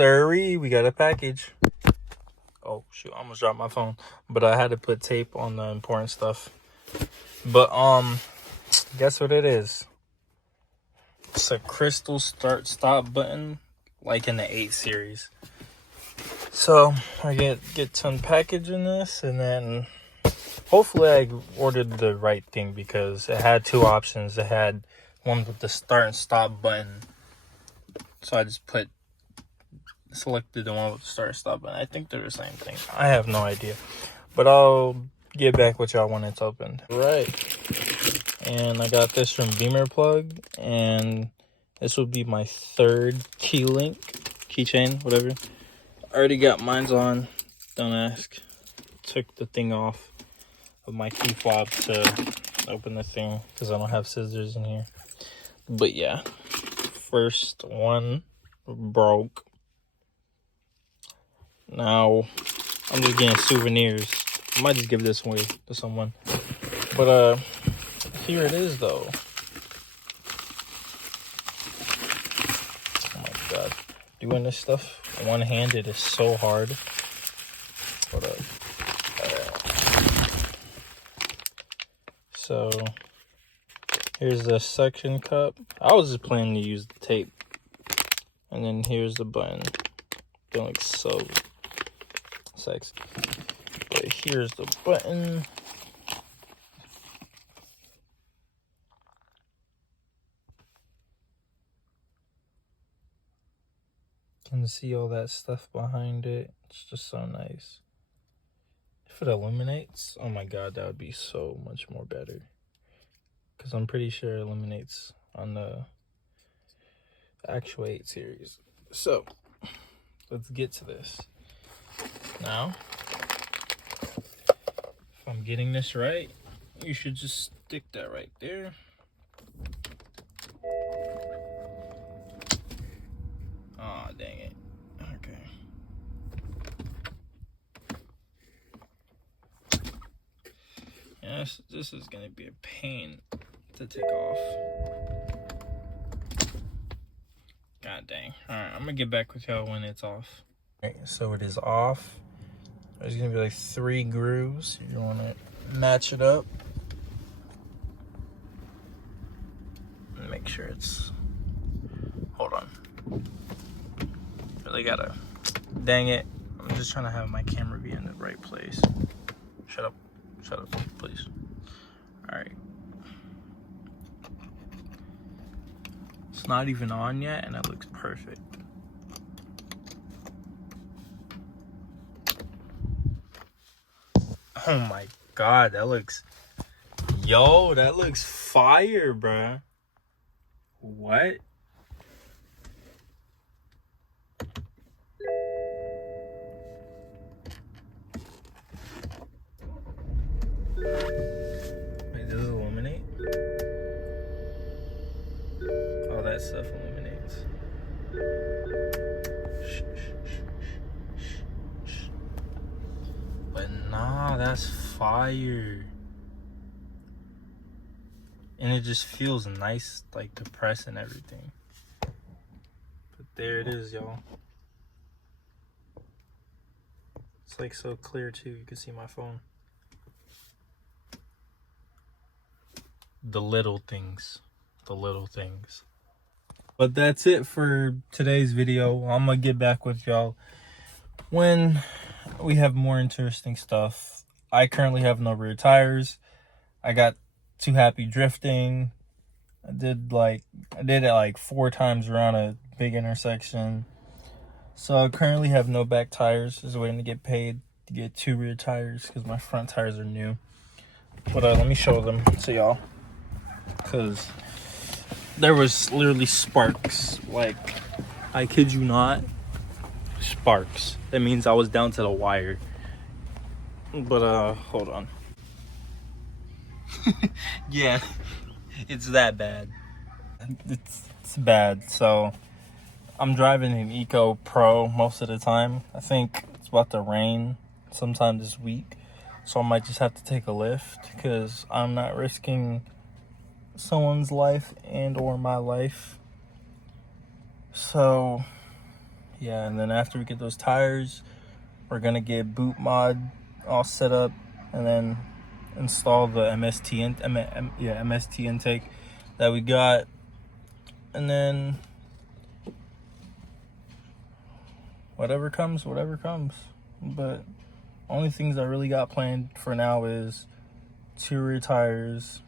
sirree, we got a package. Oh shoot, I almost dropped my phone. But I had to put tape on the important stuff. But guess what it is? It's a crystal start stop button, like in the 8 series. So I get to unpackaging this, and then hopefully I ordered the right thing, because it had 2 options. It had one with the start and stop button. So I just selected the one with the start and stop button. I think they're the same thing. I have no idea. But I'll get back with y'all when it's opened. Right. And I got this from Beamer Plug. And this will be my 3rd keychain, whatever. I already got mine's on. Don't ask. Took the thing off of my key fob to open the thing, because I don't have scissors in here. But yeah, first one broke. Now I'm just getting souvenirs. I might just give this away to someone. But here it is though. Oh my god, doing this stuff one-handed is so hard. Hold up. So here's the suction cup. I was just planning to use the tape. And then here's the button. It looks so sexy. But here's the button. Can see all that stuff behind it. It's just so nice. If it illuminates, oh my god, that would be so much more better. Because I'm pretty sure it illuminates on the actual 8 series. So let's get to this. Now, if I'm getting this right, you should just stick that right there. Aw, oh, dang it. Okay. Yeah, this is gonna be a pain to take off. God dang. Alright, I'm gonna get back with y'all when it's off. Alright, so it is off. There's gonna be like 3 grooves. You wanna match it up. Make sure it's... Hold on. Really gotta... Dang it. I'm just trying to have my camera be in the right place. Shut up, please. Alright. It's not even on yet, and it looks perfect. Oh my god, that looks... Yo, that looks fire, bruh. What? Wait, does it illuminate? All that stuff illuminates. But nah, that's fire. And it just feels nice, like to press and everything. But there it is, y'all. It's like so clear too, you can see my phone. The little things. But that's it for today's video. I'm gonna get back with y'all when we have more interesting stuff. I currently have no rear tires. I got Too Happy drifting. I did it like 4 times around a big intersection. So I currently have no back tires. Just waiting to get paid to get 2 rear tires, because my front tires are new. But let me show them to y'all, because there was literally sparks. Like, I kid you not, sparks. That means I was down to the wire. But hold on. Yeah, it's that bad. It's bad. So I'm driving an Eco Pro most of the time. I think it's about to rain sometime this week, so I might just have to take a lift, because I'm not risking someone's life and or my life. So yeah, and then after we get those tires, we're gonna get boot mod all set up, and then install the MST intake that we got, and then whatever comes. But only things I really got planned for now is 2 rear tires,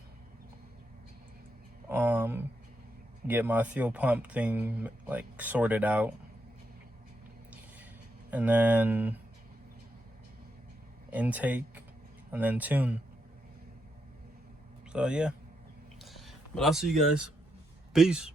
get my fuel pump thing like sorted out, and then intake, and then tune. So yeah, but I'll see you guys. Peace.